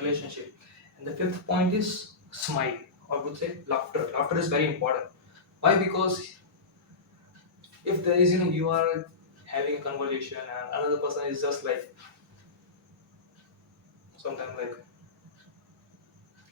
relationship. And the fifth point is smile, or I would say laughter. Laughter is very important. Why? Because if there is, you are having a conversation and another person is just like sometimes like,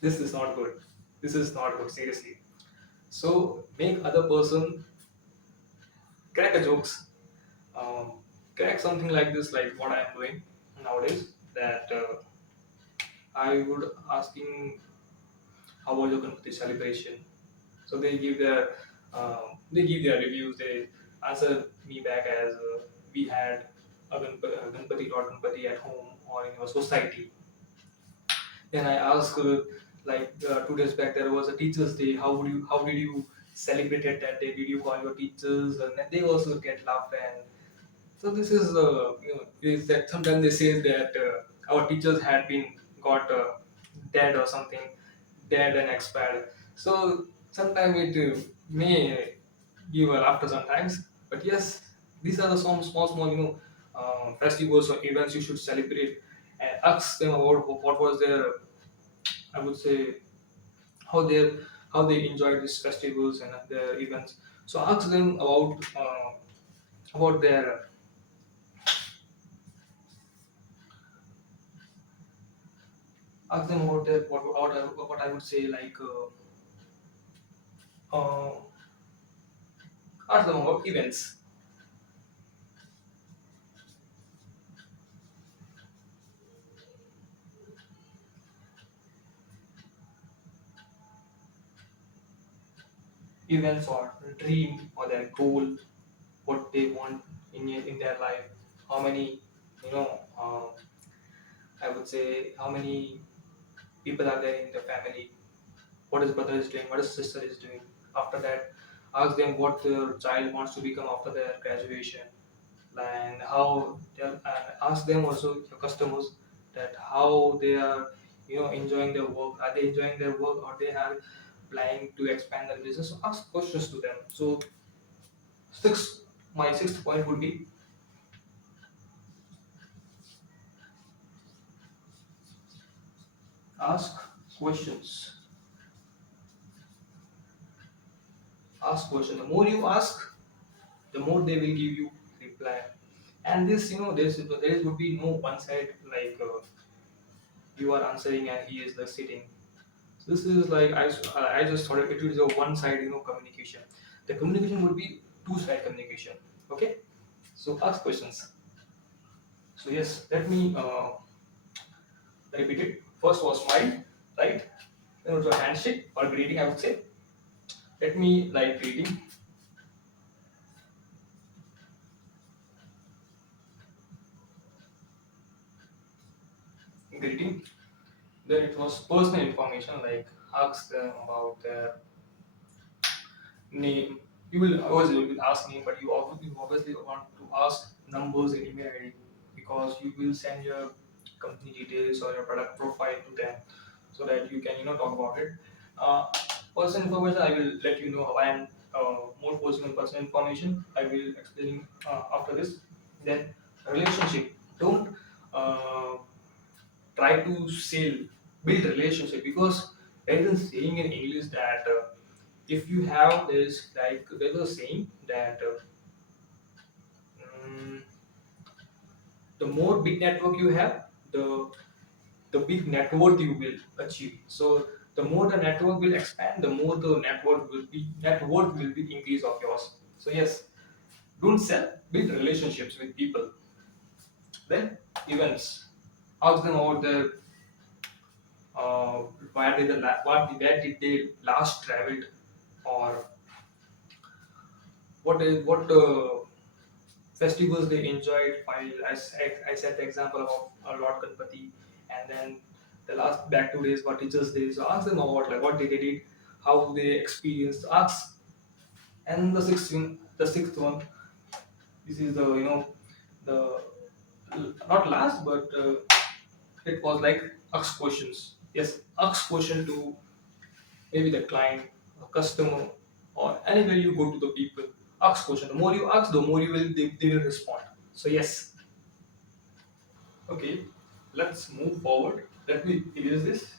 this is not good, this is not good, seriously. So make other person crack a jokes, um, crack something like this, like what I am doing nowadays. That I would asking how was your Ganpati celebration. So they give their reviews. They answer me back as we had a Ganpati Lord Ganpati at home or in your society. Then I asked, 2 days back there was a Teachers' Day. How did you celebrated that day? Did you call your teachers? And then they also get laughed. And so this is is that sometimes they say that our teachers had been got dead or something, dead and expired. So sometimes it may give a laughter sometimes. But yes, these are the some small festivals or events you should celebrate, and ask them about what was their, I would say, how they how they enjoy these festivals and their events. So ask them about their, ask them about their what I would say, like uh, ask them about events or dream or their goal, what they want in their life, how many, you know uh, I would say, how many people are there in the family, what his brother is doing, what his sister is doing. After that, ask them what their child wants to become after their graduation, and ask them also, your customers, that how they are, enjoying their work. Are they enjoying their work, or they are planning to expand their business? So ask questions to them. So my sixth point would be ask questions. Ask questions. The more you ask, the more they will give you reply. And this, there would be no one side, like you are answering and he is just sitting. So this is like, I just thought it is a one side, communication. The communication would be two-side communication. Okay, so ask questions. So yes, let me repeat it. First was smile, right? Then was a handshake or greeting, I would say. Let me like greeting. Greeting. Then it was personal information, like ask them about their name. You will always will ask name, but you obviously want to ask numbers and email ID, because you will send your company details or your product profile to them, so that you can talk about it. Uh, Personal information, I will let you know how I am, more personal information. I will explain after this. Then relationship. Don't uh, try to sell, build relationship, because there is a saying in English that if you have this, like there's a saying that mm, the more big network you have, the big net worth you will achieve. So the more the network will expand, the more the net worth will be increase of yours. So yes, don't sell, build relationships with people. Then events. Ask them about their uh, where did they last traveled, or what festivals they enjoyed. While I said the example of Lord Ganpati, and then the last back 2 days were Teachers' Day. So ask them about like what they did, how they experienced. Ask, and the sixth one. This is the the not last, but it was like ask questions. Yes, ask question to maybe the client, a customer, or anywhere you go to the people. Ask question. The more you ask, the more they will respond. So yes. Okay, let's move forward. Let me erase this.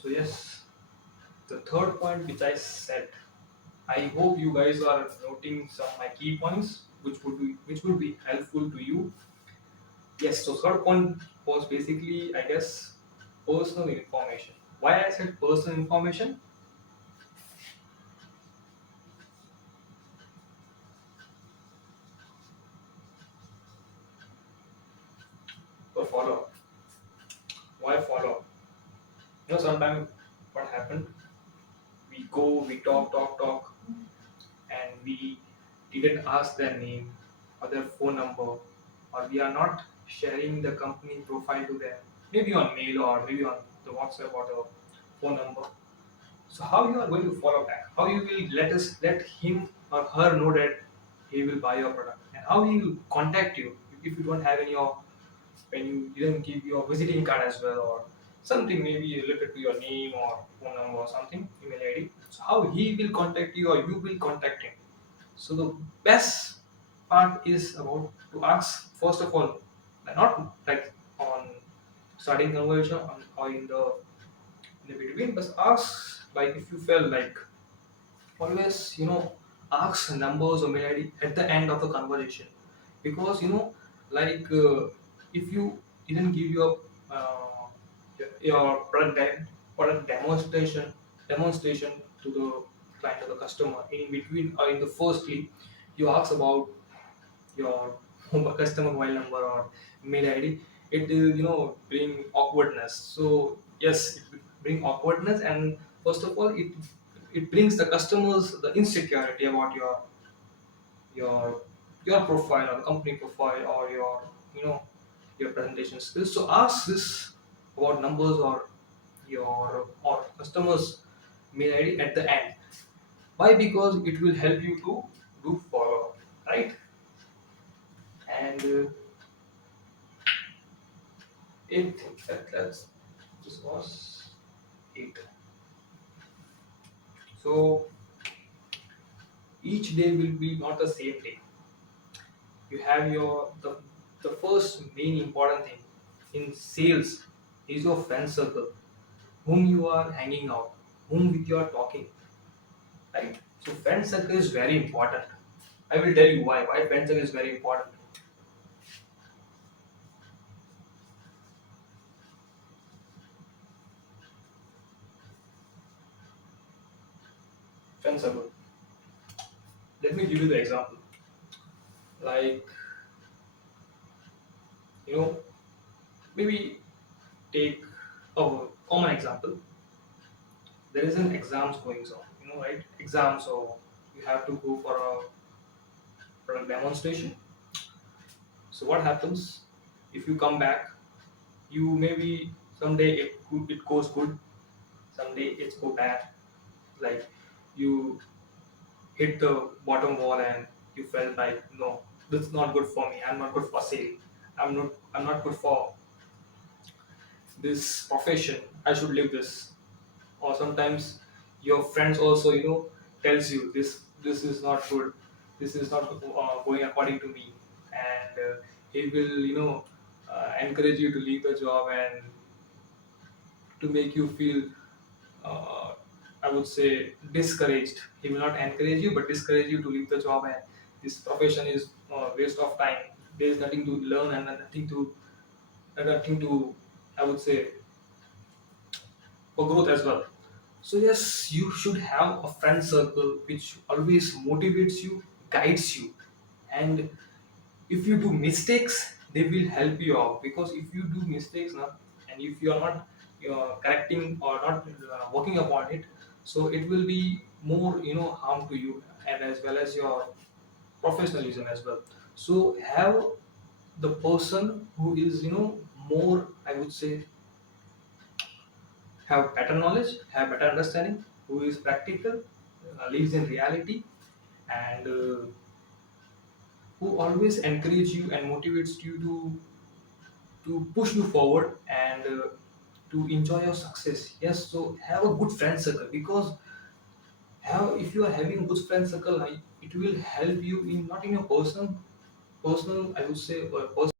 So yes, the third point which I said, I hope you guys are noting some my key points which would be helpful to you. Yes, so third point was basically, I guess, personal information. Why I said personal information? For follow up. Why follow up? Sometimes what happened? We go, we talk, and we didn't ask their name or their phone number, or we are not sharing the company profile to them, maybe on mail or maybe on the WhatsApp or the phone number. So how you are going to follow back? How you will let him or her know that he will buy your product, and how he will contact you if you don't have any of when you didn't give your visiting card as well or something maybe related to your name or phone number or something, email ID. So how he will contact you or you will contact him. So the best part is about to ask first of all, not like on starting conversation or in the between, but ask like if you feel like always ask numbers or mail ID at the end of the conversation because like if you didn't give your product demonstration to the client or the customer in between or in the firstly you ask about your customer mobile number or mail ID, it will bring awkwardness. So yes, it will bring awkwardness, and first of all, it brings the customers the insecurity about your your profile or company profile or you know your presentation skills. So ask this about numbers or your customers mail ID at the end. Why? Because it will help you to do follow up, right? And eighth thing that's this was eight. So each day will be not the same day. You have the first main important thing in sales is your friend circle, whom you are hanging out, whom with you are talking, right? So friend circle is very important. I will tell you why friend circle is very important. Friend circle. Let me give you the example. Like you know maybe take a common example. There is an exams going on, right? Exams, so you have to go for a demonstration. So what happens if you come back? You maybe someday it goes good, someday it's go bad. Like you hit the bottom wall and you felt like no, this is not good for me. I'm not good for sale. I'm not good for this profession. I should leave this. Or sometimes your friends also tells you this is not good, this is not going according to me, and he will encourage you to leave the job and to make you feel uh, I would say discouraged. He will not encourage you but discourage you to leave the job, and this profession is waste of time. There is nothing to learn and nothing to I would say for growth as well. So yes, you should have a friend circle which always motivates you, guides you, and if you do mistakes, they will help you out. Because if you do mistakes now, and if you are not correcting or not working upon it, so it will be more harm to you and as well as your professionalism as well. So have the person who is more I would say have better knowledge, have better understanding, who is practical, lives in reality, and who always encourage you and motivates you to push you forward and to enjoy your success. Yes, so have a good friend circle because have if you are having a good friend circle, it will help you in not in your personal personal, I would say, personal